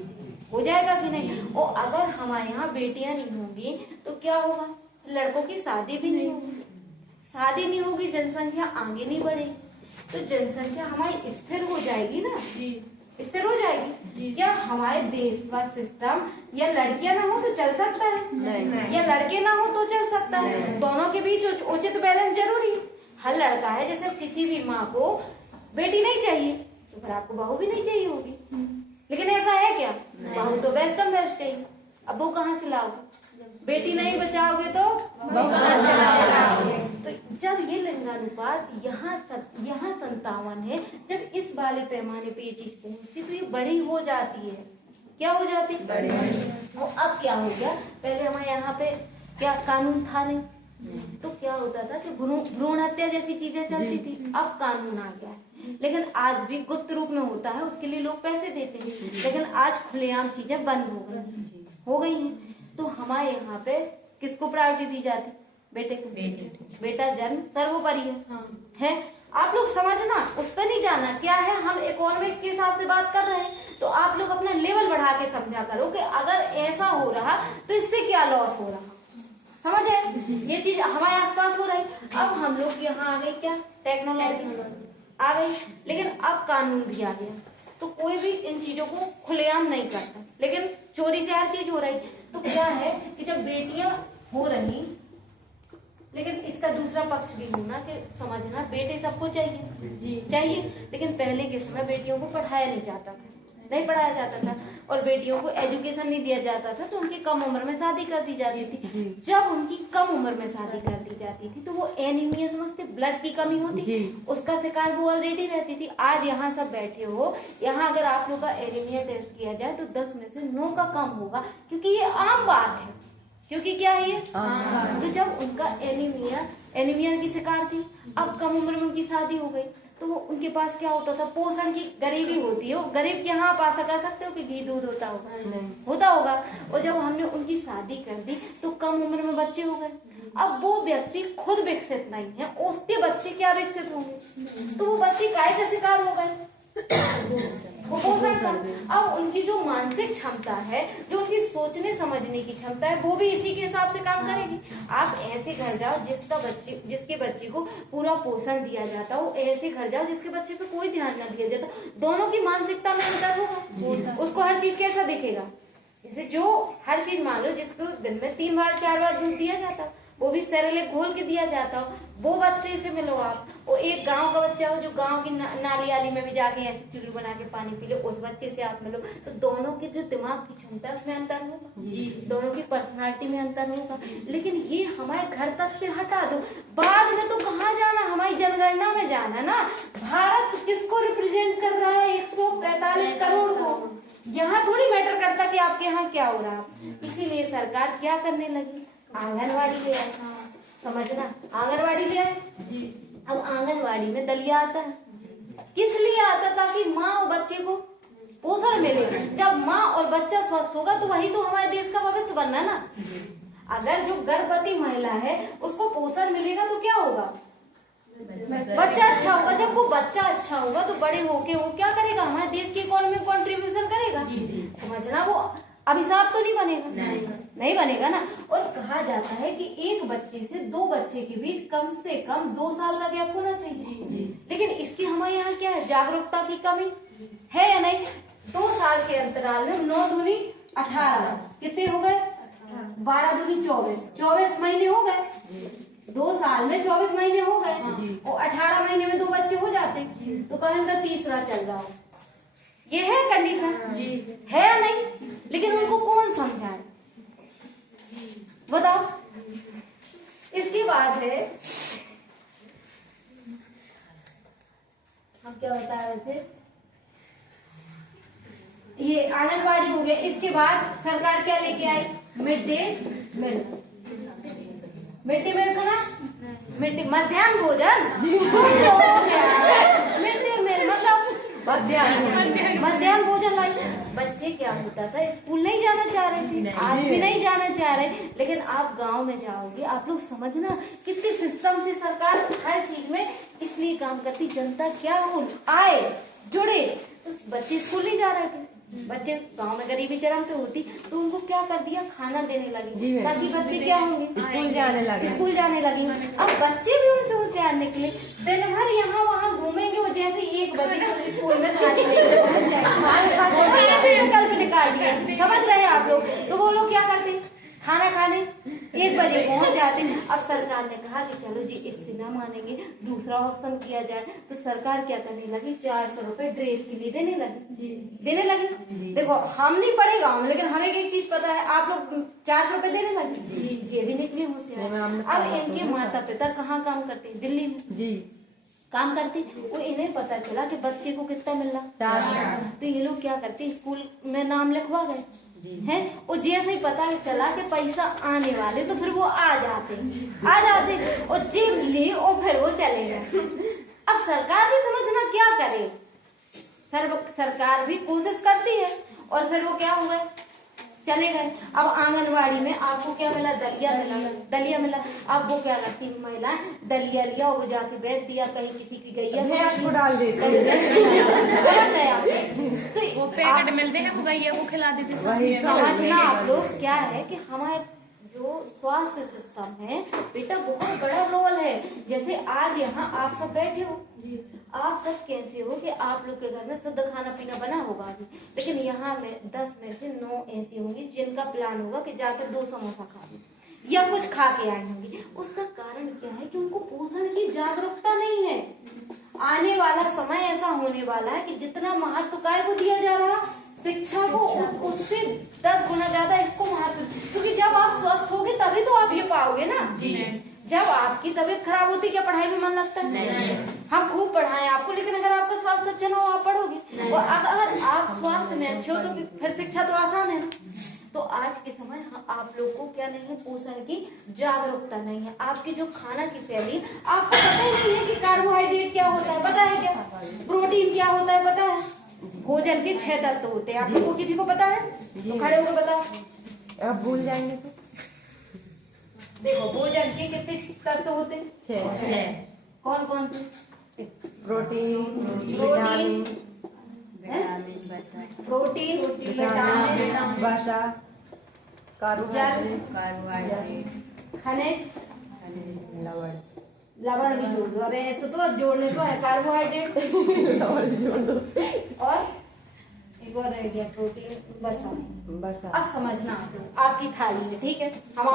हो जाएगा कि नहीं? और अगर हमारे यहाँ बेटियां नहीं होंगी तो क्या होगा? लड़कों की शादी भी नहीं होगी। शादी नहीं होगी, जनसंख्या आगे नहीं बढ़ेगी, तो जनसंख्या हमारी स्थिर हो जाएगी ना। स्थिर हो जाएगी। क्या हमारे देश का सिस्टम या लड़कियां ना हो तो चल सकता है? नहीं। या लड़के ना हो तो चल सकता है? दोनों के बीच उचित बैलेंस जरूरी है। हर लड़का है, जैसे किसी भी माँ को बेटी नहीं चाहिए तो फिर आपको बहू भी नहीं चाहिए होगी। लेकिन ऐसा है क्या? बहू तो बेस्ट चाहिए। अब वो कहाँ से लाओगे? बेटी नहीं बचाओगे तो बहू कहाँ से लाओगे? तो जब ये लिंगानुपात यहाँ 57 है, जब इस वाले पैमाने पे ये चीज पहुंचती तो ये बड़ी हो जाती है। क्या हो जाती है? बड़ी। और अब क्या हो गया? पहले हमारे यहाँ पे क्या कानून था नहीं, तो क्या होता था कि भ्रूण हत्या जैसी चीजें चलती थी। अब कानून आ गया है, लेकिन आज भी गुप्त रूप में होता है, उसके लिए लोग पैसे देते हैं। लेकिन आज खुलेआम चीजें बंद हो गई हैं। तो हमारे यहाँ पे किसको प्रायोरिटी दी जाती? बेटे को। बेटा जन्म सर्वोपरि है। आप लोग समझना, उस पर नहीं जाना। क्या है, हम इकोनॉमिक्स के हिसाब से बात कर रहे हैं, तो आप लोग अपना लेवल बढ़ा के समझा करो कि अगर ऐसा हो रहा तो इससे क्या लॉस हो रहा। समझे? ये चीज हमारे आसपास हो रही। अब हम लोग यहाँ आ गई, क्या टेक्नोलॉजी आ गई, लेकिन अब कानून भी आ गया, तो कोई भी इन चीजों को खुलेआम नहीं करता, लेकिन चोरी से हर चीज हो रही। तो क्या है कि जब बेटियां हो रही, लेकिन इसका दूसरा पक्ष भी होना कि समझना, बेटे सबको चाहिए, लेकिन पहले के समय बेटियों को पढ़ाया नहीं जाता था, नहीं पढ़ाया जाता था, और बेटियों को एजुकेशन नहीं दिया जाता था, तो उनकी कम उम्र में शादी कर दी जाती थी। जब उनकी कम उम्र में शादी कर दी जाती थी तो वो एनीमिया समझते, ब्लड की कमी होती, उसका शिकार वो ऑलरेडी रहती थी। आज यहाँ सब बैठे हो, यहाँ अगर आप लोग का एनीमिया टेस्ट किया जाए तो 10 में से 9 का कम होगा, क्योंकि ये आम बात है। क्योंकि क्या है ये? तो जब उनका एनीमिया की शिकार थी, अब कम उम्र में उनकी शादी हो गई, तो वो उनके पास क्या होता था? पोषण की गरीबी होती है। वो गरीब यहाँ आप आशा कर सकते हो कि घी दूध होता होगा। और जब हमने उनकी शादी कर दी तो कम उम्र में बच्चे हो गए। अब वो व्यक्ति खुद विकसित नहीं है, उसके बच्चे क्या विकसित होंगे? तो वो बच्चे काय का शिकार हो गए? कुपोषण का। अब उनकी जो मानसिक क्षमता है, जो उनकी सोचने समझने की क्षमता है, वो भी इसी के हिसाब से काम करेगी। आप ऐसे घर जाओ जिसके बच्चे को पूरा पोषण दिया जाता हो, ऐसे घर जाओ जिसके बच्चे पे कोई ध्यान न दिया जाता, दोनों की मानसिकता में अंतर होगा। उसको हर चीज कैसा दिखेगा? जैसे जो हर चीज मान लो, जिसको दिन में 3 बार 4 बार दूध दिया जाता, वो भी सेरेलेक घोल के दिया जाता हो, वो बच्चे से मिलो आप। वो एक गांव का बच्चा हो जो गांव की नाली आली में भी जाके ऐसे चुल्लू बना के पानी पी ले, उस बच्चे से आप मिलो, तो दोनों के जो दिमाग की क्षमता है उसमें अंतर होगा जी, दोनों की पर्सनालिटी में अंतर होगा। लेकिन ये हमारे घर तक से हटा दो, बाद में तो कहाँ जाना, हमारी जनगणना में जाना ना। भारत किसको रिप्रेजेंट कर रहा है? 145 करोड़ को। यहाँ थोड़ी मैटर करता कि आपके यहाँ क्या हो रहा है। इसीलिए सरकार क्या करने लगी, आंगनवाड़ी ले आए। समझना, आंगनवाड़ी ले आए। अब आंगनवाड़ी में दलिया आता है, किस लिए आता? ताकि माँ और बच्चे को पोषण मिले। जब माँ और बच्चा स्वस्थ होगा तो वही तो हमारे देश का भविष्य बनना है ना। अगर जो गर्भवती महिला है उसको पोषण मिलेगा तो क्या होगा? बच्चा अच्छा होगा। जब वो बच्चा अच्छा होगा तो बड़े होके वो क्या करेगा? हमारे देश की इकोनॉमी में कंट्रीब्यूशन करेगा। समझना, वो अभिशाप तो नहीं बनेगा, नहीं बनेगा ना। और कहा जाता है कि एक बच्चे से 2 बच्चे के बीच कम से कम 2 साल का गैप होना चाहिए। लेकिन इसकी हमारे यहाँ क्या है? जागरूकता की कमी है या नहीं? 2 साल के अंतराल में 9 दूनी 18 कितने हो गए? 12 दूनी 24 महीने हो गए। 2 साल में 24 महीने हो गए और 18 महीने में 2 बच्चे हो जाते, तो कहें का तीसरा चल रहा हो। ये है कंडीशन है या नहीं? लेकिन उनको कौन समझाए बताओ। इसके बाद है, हम क्या बता रहे थे, ये आंगनबाड़ी हो गया। इसके बाद सरकार क्या लेके आई? Mid day meal. Mid day meal सुना? मध्याह्न भोजन। मिड डे मील मतलब मध्याह्न भोजन लाई। बच्चे क्या होता था, स्कूल नहीं जाना चाह रहे थे, आज भी नहीं जाना चाह रहे, लेकिन आप गांव में जाओगे, आप लोग समझना कितने सिस्टम से सरकार हर चीज में इसलिए काम करती। जनता क्या हो आए जुड़े, तो बच्चे स्कूल नहीं जा रहे थे। बच्चे गांव में गरीबी चरम पे होती तो उनको क्या कर दिया? खाना देने लगी, ताकि बच्चे क्या होंगे? स्कूल जाने लगे। अब बच्चे भी उनसे होशियार निकले, दिन भर यहाँ वहाँ घूमेंगे, वो जैसे 1 बजे तो स्कूल में विकल्प निकाल दिया। समझ रहे हैं आप लोग? तो वो लोग क्या करते? खाना खाने 1 बजे पहुंच जाते। अब सरकार ने कहा कि चलो जी इससे ना मानेंगे, दूसरा ऑप्शन किया जाए। तो सरकार क्या करने लगी? 400 रुपए ड्रेस के लिए देने लगी। देखो हम नहीं पढ़े गाँव में, लेकिन हमें एक चीज पता है, आप लोग 400 रुपए देने लगे। ये भी निकले होशियार। अब इनके माता पिता कहाँ काम करते हैं? दिल्ली में काम करते। वो इन्हें पता चला कि बच्चे को कितना मिल रहा, तो ये लोग क्या करते? स्कूल में नाम लिखवा गए हैं। और जैसे ही पता चला कि पैसा आने वाले, तो फिर वो आ जाते और जेब ली और फिर वो चले गए। अब सरकार भी समझना क्या करे, सरकार भी कोशिश करती है और फिर वो क्या हुआ? चले गए। अब आंगनवाड़ी में आपको क्या मिला? दलिया मिला। अब वो क्या करती महिला? दलिया लिया और वो जाके बेच दिया, कहीं किसी की गैया को डाल देती। समझ रहे आप? तो वो पैकेट मिलते हैं, वो गैया को खिला देते। समझना आप लोग क्या है कि हमारे जो स्वास्थ्य सिस्टम है बेटा, बहुत बड़ा रोल है। जैसे आज यहाँ आप सब बैठे हो, आप सब कैसे हो कि आप लोग के घर में शुद्ध खाना पीना बना होगा अभी, लेकिन यहाँ में 10 में से 9 ऐसी होंगी जिनका प्लान होगा कि जाकर 2 समोसा खा लें या कुछ खा के आए होंगे। उसका कारण क्या है कि उनको पोषण की जागरूकता नहीं है। आने वाला समय ऐसा होने वाला है कि जितना महत्व काय को दिया जा रहा, शिक्षा को, उससे 10 गुना ज्यादा इसको महत्व, क्योंकि जब आप स्वस्थ होगे तभी तो आप ये पाओगे ना। जब आपकी तबीयत खराब होती, क्या पढ़ाई में मन लगता है? हम खूब पढ़ाएं आपको, लेकिन अगर आपका स्वास्थ्य अच्छा ना हो, आप पढ़ोगे। और अगर आप स्वास्थ्य में अच्छे हो तो फिर शिक्षा तो आसान है ना। तो आज के समय आप लोग को क्या नहीं है? पोषण की जागरूकता नहीं है। आपकी जो खाना की शैली, आपको पता ही नहीं है कि कार्बोहाइड्रेट क्या होता है, पता है क्या? प्रोटीन क्या होता है, पता है? भोजन के 6 तत्व होते हैं। आप लोग को किसी को पता है? तो खड़े होकर बताओ। अब भूल जाएंगे तो देखो, भोजन के कितने तत्व होते हैं? 6। कौन कौन से? प्रोटीन, विटामिन, वसा, कार्बोहाइड्रेट, खनिज, लवण लवण भी जोड़ दो। अब ऐसे तो अब जोड़ने तो है कार्बोहाइड्रेट और एक और रह गया प्रोटीन, वसा। अब समझना आपकी थाली में, ठीक है? हम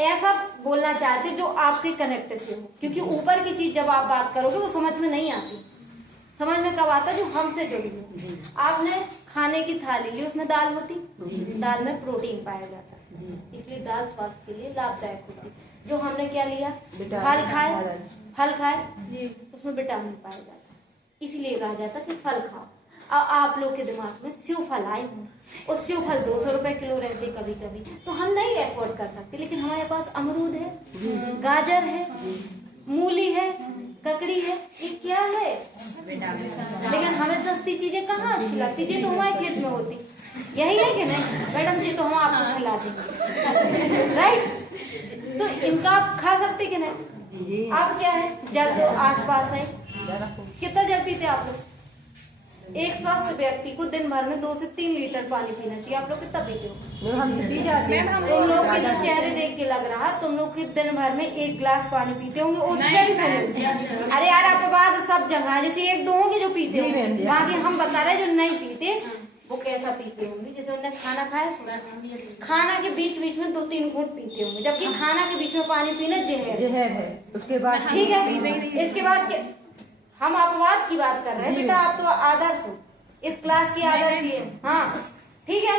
ऐसा बोलना चाहते जो आपके कनेक्ट से हो, क्योंकि ऊपर की चीज जब आप बात करोगे वो समझ में नहीं आती। समझ में कब आता जो हमसे जुड़ी हो। आपने खाने की थाली ली, उसमें दाल होती, दाल में प्रोटीन पाया जाता है, इसलिए दाल स्वास्थ्य के लिए लाभदायक होती। जो हमने क्या लिया, फल खाए, उसमें विटामिन पाया जाता है, इसीलिए कहा जाता है कि फल खाओ। अब आप लोग के दिमाग में सेव फल आए हों, और सेव फल 200 रुपए किलो रहते कभी कभी, तो हम नहीं अफोर्ड कर सकते, लेकिन हमारे पास अमरूद है, गाजर है, मूली है, ककड़ी है, ये क्या है। लेकिन हमें सस्ती चीजें कहाँ अच्छी लगती, ये तो हमारे खेत में होती, यही है कि नहीं मैडम जी, तो हम आपको खिला देंगे, राइट। तो इनका आप खा सकते कि नहीं। अब क्या है, जल तो आसपास है, कितना जल पीते आप लोग। एक स्वस्थ व्यक्ति को दिन भर में 2 से 3 लीटर पानी पीना चाहिए। आप लोग कितना पीते हो। हम तो पी जाते हैं। तुम लोग के जो चेहरे देख के लग रहा, तुम लोग के दिन भर में 1 गिलास पानी पीते होंगे, उसमें भी सुनो। अरे यार आपके बाद सब जगह जैसे 1-2 होंगे जो पीते होंगे, बाकी हम बता रहे जो नहीं पीते वो कैसा पीते होंगे। जैसे उन्होंने खाना खाया, खाना के बीच बीच में 2-3 घूंट पीते होंगे, जबकि खाना के बीच में पानी पीना जहर है। उसके बाद ठीक है। इसके बाद हम अपवाद की बात कर रहे हैं बेटा, आप तो आदर्श हो, इस क्लास की आदर्श ही है। हाँ ठीक है।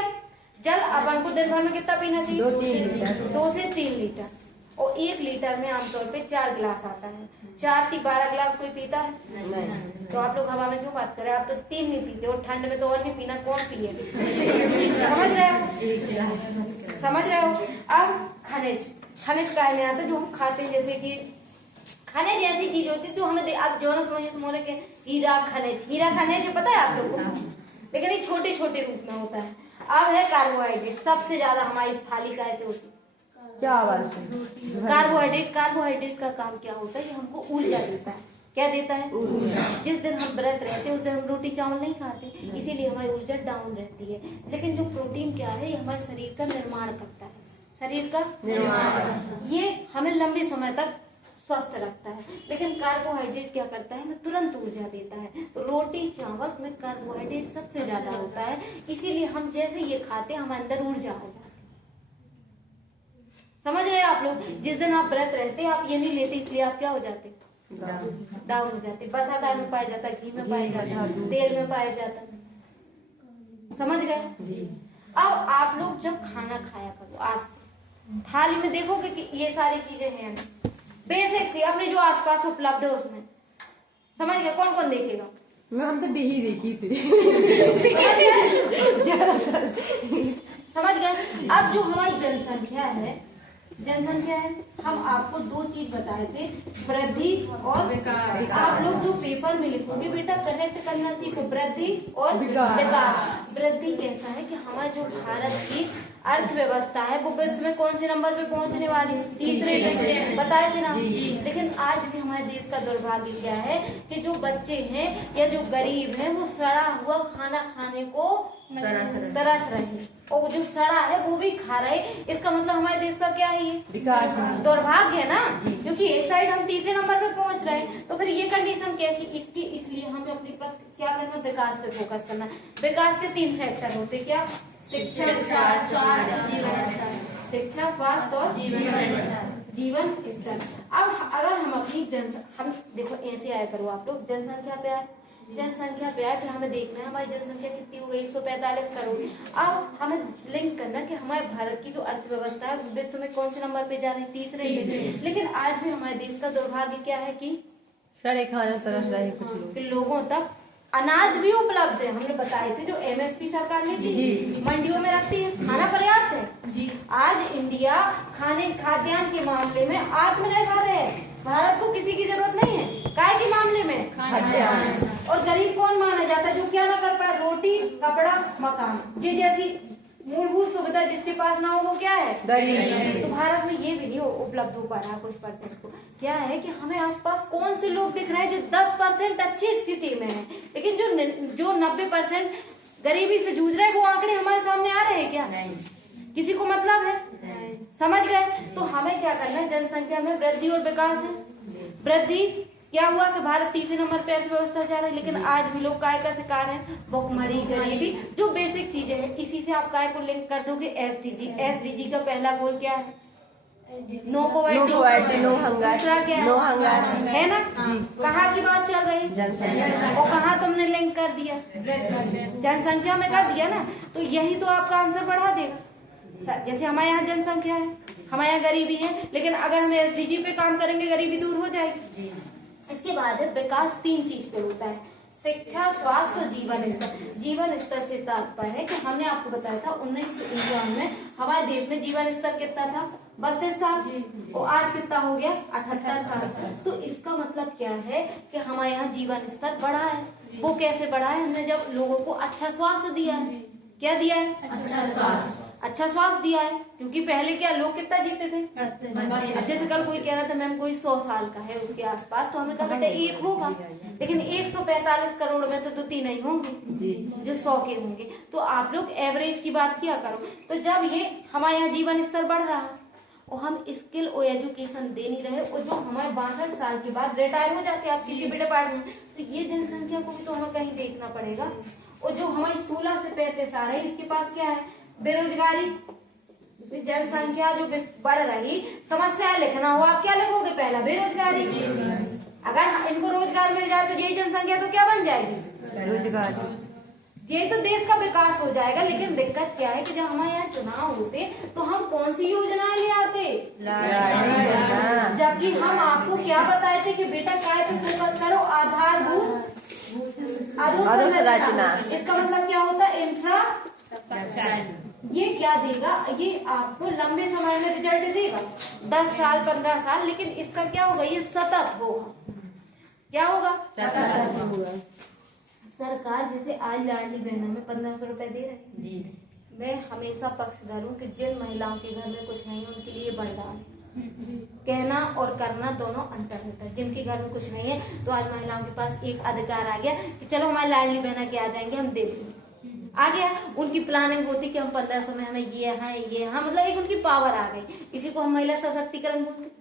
जल अपन को दिन भर में कितना पीना चाहिए, 2 से 3 लीटर, और 1 लीटर में आमतौर पे 4 गिलास आता है। 4 की 12 गिलास कोई पीता है नहीं। तो आप लोग हवा में क्यों बात कर रहे हैं, आप तो 3 नहीं पीते, और ठंड में तो और नहीं पीना, कौन पिए। समझ रहे हो, समझ रहे हो। अब खनिज, खनिज काय में आता है जो हम खाते हैं, जैसे कि खनिज ऐसी चीज होती है तो हमें आप जो ना समझे तुम्हारे के हीरा खनिज, हीरा खनिज पता है आप लोगों को, लेकिन ये छोटे छोटे रूप में होता है। अब है कार्बोहाइड्रेट, सबसे ज्यादा हमारी थाली का ऐसे होती है क्या आवाज। कार्बोहाइड्रेट, कार्बोहाइड्रेट का काम क्या होता है, ये हमको ऊर्जा देता है। क्या देता है, जिस दिन हम व्रत रहते हैं उस दिन हम रोटी चावल नहीं खाते, इसीलिए हमारी ऊर्जा डाउन रहती है। लेकिन जो प्रोटीन क्या है, ये हमारे शरीर का निर्माण करता है, शरीर का निर्माण, ये हमें लंबे समय तक स्वस्थ रखता है। लेकिन कार्बोहाइड्रेट क्या करता है, हमें तुरंत ऊर्जा देता है। तो रोटी चावल में कार्बोहाइड्रेट सबसे ज्यादा होता है, इसीलिए हम जैसे ये खाते हैं हमारे अंदर ऊर्जा आ जाती है। समझ रहे हैं आप लोग। जिस दिन आप व्रत रहते हैं आप ये नहीं लेते, इसलिए आप क्या हो जाते, डाउन हो जाते। बसा काय में पाया जाता है, घी में पाया जाता है, तेल में पाया जाता है। समझ गए। अब आप लोग जब खाना खाया करो, आज से थाली में देखोगे कि ये सारी चीजें हैं बेसिक सी, अपने जो आसपास उपलब्ध है उसमें। समझ गए, कौन कौन देखेगा। मैं हम तो बिही देखी थी। समझ गए। अब जो हमारी जनसंख्या है, जनसंख्या है, हम आपको 2 चीज बताए थे, वृद्धि और विकास। आप लोग जो पेपर में लिखोगे बेटा कनेक्ट करना सीखो, वृद्धि और विकास। वृद्धि कैसा है कि हमारा जो भारत की अर्थव्यवस्था है वो विश्व में कौन से नंबर पे पहुंचने वाली है, 3रे बताए थे ना। लेकिन आज भी हमारे देश का दुर्भाग्य क्या है कि जो बच्चे हैं या जो गरीब हैं वो सड़ा हुआ खाना खाने को तरस रहे, और जो सड़ा है वो भी खा रहे। इसका मतलब हमारे देश का क्या है, ये विकास, दुर्भाग्य है ना, क्योंकि एक साइड हम 3रे नंबर पे पहुंच रहे हैं, तो फिर ये कंडीशन कैसी। इसकी इसलिए हमें अपनी क्या करना, विकास पे फोकस करना। विकास के 3 फैक्टर होते, क्या, शिक्षा, शिक्षा, स्वास्थ्य और जीवन स्तर। अब अगर हम अपनी हम देखो ऐसे आया करो आप लोग, जनसंख्या पे आए, जनसंख्या पे आए, फिर हमें देखना है हमारी जनसंख्या कितनी हो गई, 145 करोड़। अब हमें लिंक करना कि हमारे भारत की जो अर्थव्यवस्था है विश्व में कौन से नंबर पे जा रही, 3रे। लेकिन आज भी हमारे देश का दुर्भाग्य क्या है कि सड़े खाना तरस रहे कुछ लोग। लोगों तक अनाज भी उपलब्ध है, हमने बताए थे, जो MSP सरकार लेती है, मंडियों में रखती है, खाना पर्याप्त है जी। आज इंडिया खाद्यान्न के मामले में आत्मनिर्भर है। भारत को किसी की जरूरत नहीं है काय के मामले में, खाद्यान्न। और गरीब कौन माना जाता है, जो क्या ना कर पाए, रोटी, कपड़ा, मकान, ये जैसी मूलभूत सुविधा जिसके पास ना हो वो क्या है, गरीब। तो भारत में ये भी नहीं उपलब्ध हो पा रहा कुछ परसेंट को। क्या है कि हमें आसपास कौन से लोग दिख रहे हैं जो 10% अच्छी स्थिति में है, लेकिन जो 90% गरीबी से जूझ रहे हैं, वो आंकड़े हमारे सामने आ रहे हैं क्या, नहीं। किसी को मतलब है, नहीं। समझ गए। तो हमें क्या करना है, जनसंख्या में वृद्धि और विकास है। वृद्धि क्या हुआ कि भारत 3रे नंबर पे अर्थव्यवस्था जा रहा है, लेकिन आज भी लोग काय का शिकार है, भुखमरी, गरीबी, जो बेसिक चीजें हैं। इसी से आप काय को लिंक कर दोगे, SDG। SDG का पहला गोल क्या है, नो पॉवर्टी, नो हंगर, दूसरा क्या है? नो हंगर, है ना? कहाँ की बात चल रही? जनसंख्या। और कहाँ तुमने लिंक कर दिया? जनसंख्या में कर दिया ना, तो यही तो आपका आंसर बढ़ा देगा। जैसे हमारे यहाँ जनसंख्या है, हमारे यहाँ गरीबी है, लेकिन अगर हम एसडीजी पे काम करेंगे गरीबी दूर हो जाएगी। इसके बाद है विकास 3 चीज पे होता है, शिक्षा, स्वास्थ्य और जीवन स्तर। जीवन स्तर से तात्पर्य है कि हमने आपको बताया था 1951 में हमारे देश में जीवन स्तर कितना था? 32 साल, और आज कितना हो गया? 78 साल। तो इसका मतलब क्या है कि हमारे यहाँ जीवन स्तर बढ़ा है। वो कैसे बढ़ा है? हमने जब लोगों को अच्छा स्वास्थ्य दिया है। क्या दिया है? अच्छा स्वास्थ्य दिया है, क्योंकि पहले क्या लोग कितना जीते थे? अब जैसे कल कोई कह रहा था मैम कोई 100 साल का है उसके आसपास, तो हमने कहा बेटा 1 होगा, लेकिन 145 करोड़ में तो 2-3 नहीं होंगे जो 100 के होंगे। तो आप लोग एवरेज की बात किया करो। तो जब ये हमारे यहाँ जीवन स्तर बढ़ रहा है और हम स्किल और एजुकेशन दे नहीं रहे, और जो हमारे 62 साल के बाद रिटायर हो जाते हैं आप किसी भी डिपार्टमेंट में, तो ये जनसंख्या को भी तो हमें कहीं देखना पड़ेगा। और जो हमारी 16 से 35 आ रही है, इसके पास क्या है? बेरोजगारी। जनसंख्या जो बढ़ रही, समस्या लिखना हो, आप क्या लिखोगे? पहला बेरोजगारी। अगर इनको रोजगार मिल जाए तो यही जनसंख्या तो क्या बन जाएगी? रोजगार। यही तो देश का विकास हो जाएगा। लेकिन दिक्कत क्या है कि जब हमारे यहाँ चुनाव होते तो हम कौन सी योजनाएं ले आते? जबकि हम आपको क्या बताए थे कि बेटा काय पे फोकस करो? आधारभूत अधोसंरचना। इसका मतलब क्या होता है? इंफ्रा। ये क्या देगा? ये आपको लंबे समय में रिजल्ट देगा, 10 साल 15 साल, लेकिन इसका क्या होगा? ये सतत होगा। क्या होगा? सतत होगा। सरकार जैसे आज लाडली बहना में 1500 रुपए दे रही है, मैं हमेशा पक्षधर हूँ कि जिन महिलाओं के घर में कुछ नहीं है उनके लिए वरदान। कहना और करना दोनों अंतर होता है। जिनके घर में कुछ नहीं है तो आज महिलाओं के पास एक अधिकार आ गया कि चलो हमारी लाडली बहना के आ जाएंगे, हम दे देंगे। आ गया। उनकी प्लानिंग होती कि हम 1500 में हमें ये है, मतलब एक उनकी पावर आ गई। इसी को हम महिला सशक्तिकरण बोलते हैं।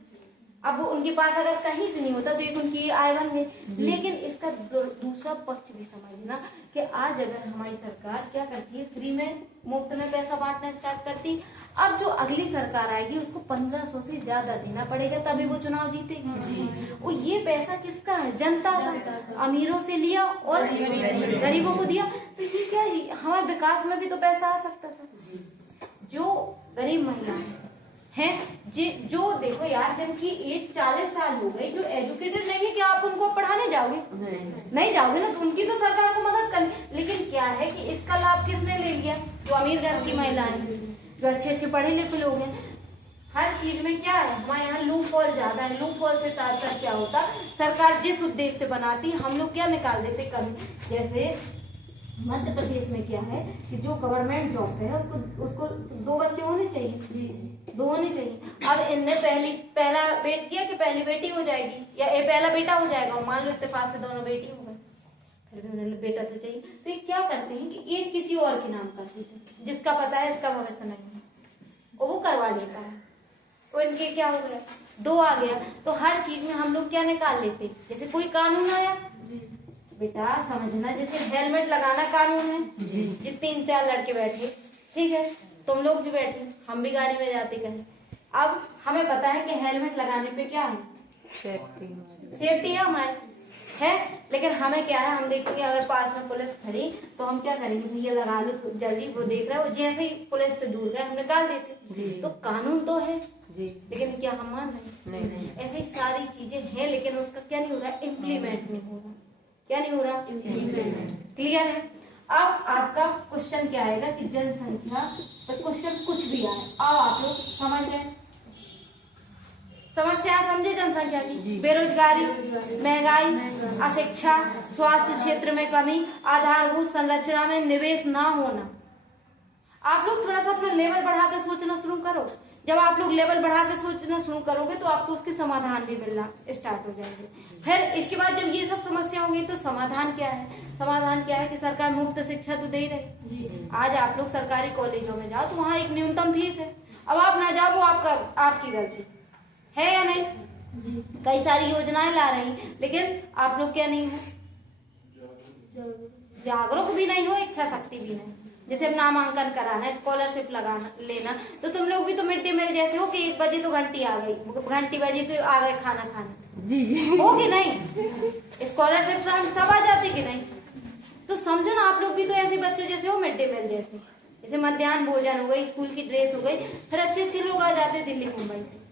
अब वो उनके पास अगर कहीं से नहीं होता तो एक उनकी आय बन गई। लेकिन इसका दूसरा पक्ष भी समझना कि आज अगर हमारी सरकार क्या करती है, फ्री में मुफ्त में पैसा बांटना स्टार्ट करती, अब जो अगली सरकार आएगी उसको 1500 से ज्यादा देना पड़ेगा, तभी वो चुनाव जीतेगी। और ये पैसा किसका है? जनता का। अमीरों से लिया और गरीबों को दिया। तो ये क्या है? हमारे विकास में भी तो पैसा आ सकता था। जो गरीब महिलाएं हैं, जो देखो यार, जिनकी एज 40 साल हो गई, जो एजुकेटेड नहीं है, क्या आप उनको पढ़ाने जाओगे? नहीं जाओगे ना। तो उनकी तो सरकार को मदद करनी। लेकिन क्या है कि इसका लाभ किसने ले लिया? जो अमीर घर की महिलाएं, जो अच्छे पढ़े लिखे लोग हैं। हर चीज में क्या है? हमारे यहाँ लूप होल ज्यादा है। लूप होल से तात्पर्य क्या होता? सरकार जिस उद्देश्य से बनाती, हम लोग क्या निकाल देते कमी। जैसे मध्य प्रदेश में क्या है कि जो गवर्नमेंट जॉब है उसको 2 बच्चे होने चाहिए, 2 होने चाहिए। अब इनने पहला बेट किया कि पहली बेटी हो जाएगी या पहला बेटा हो जाएगा, मान लो इत्तेफाक से दोनों बेटी हो गए, फिर भी उन्हें बेटा तो चाहिए। तो ये क्या करते हैं कि एक किसी और के नाम कर देते हैं, जिसका पता है इसका भविष्य नहीं है, और वो करवा लेता है। तो इनके क्या हो गया? 2 आ गया। तो हर चीज में हम लोग क्या निकाल लेते? जैसे कोई कानून आया, बेटा समझना, जैसे हेलमेट लगाना कानून है, ये 3-4 लड़के बैठे, ठीक है, तुम लोग भी बैठे, हम भी गाड़ी में जाते कहीं। अब हमें पता है कि हेलमेट लगाने पे क्या है? सेफ्टी है हमारी, है। लेकिन हमें क्या है? हम देखेंगे अगर पास में पुलिस खड़ी तो हम क्या करेंगे? भैया लगा लो जल्दी, वो देख रहा है, वो जैसे ही पुलिस से दूर गए हम निकाल देते। तो कानून तो है, लेकिन क्या हम मान रहे? नहीं। ऐसी सारी चीजें हैं, लेकिन उसका क्या नहीं हो रहा? इम्प्लीमेंट नहीं हो रहा। क्या नहीं हो रहा? क्लियर है? अब आपका क्वेश्चन क्या आएगा कि जनसंख्या पर क्वेश्चन कुछ भी आए, अब आप लोग समझ गए, समस्या समझे जनसंख्या की? बेरोजगारी, महंगाई, अशिक्षा, स्वास्थ्य क्षेत्र में कमी, आधारभूत संरचना में निवेश ना होना। आप लोग थोड़ा सा अपना लेवल बढ़ा के सोचना शुरू करो। जब आप लोग लेवल बढ़ा के सोचना शुरू करोगे तो आपको उसके समाधान भी मिलना स्टार्ट हो जाएंगे। फिर इसके बाद जब ये सब समस्या होंगी तो समाधान क्या है? समाधान क्या है कि सरकार मुफ्त शिक्षा तो दे रही। आज आप लोग सरकारी कॉलेजों में जाओ तो वहाँ एक न्यूनतम फीस है। अब आप ना जाओ, वो आपकी गलती है या नहीं? कई सारी योजनाएं ला रही, लेकिन आप लोग क्या नहीं हो? जागरूक भी नहीं हो, इच्छा शक्ति भी नहीं। जैसे अब नामांकन कराना, स्कॉलरशिप लगाना लेना, तो तुम लोग भी तो मिड डे मील जैसे हो कि 1 बजे तो घंटी आ गई, घंटी बजी तो आ गए खाना खाने, जी हो कि नहीं? स्कॉलरशिप सब आ जाती कि नहीं? तो समझो ना, आप लोग भी तो ऐसे बच्चे जैसे हो, मिड डे मील जैसे, जैसे मध्याह्न भोजन हो गई, स्कूल की ड्रेस हो गई, फिर अच्छे अच्छे लोग आ जाते दिल्ली मुंबई से।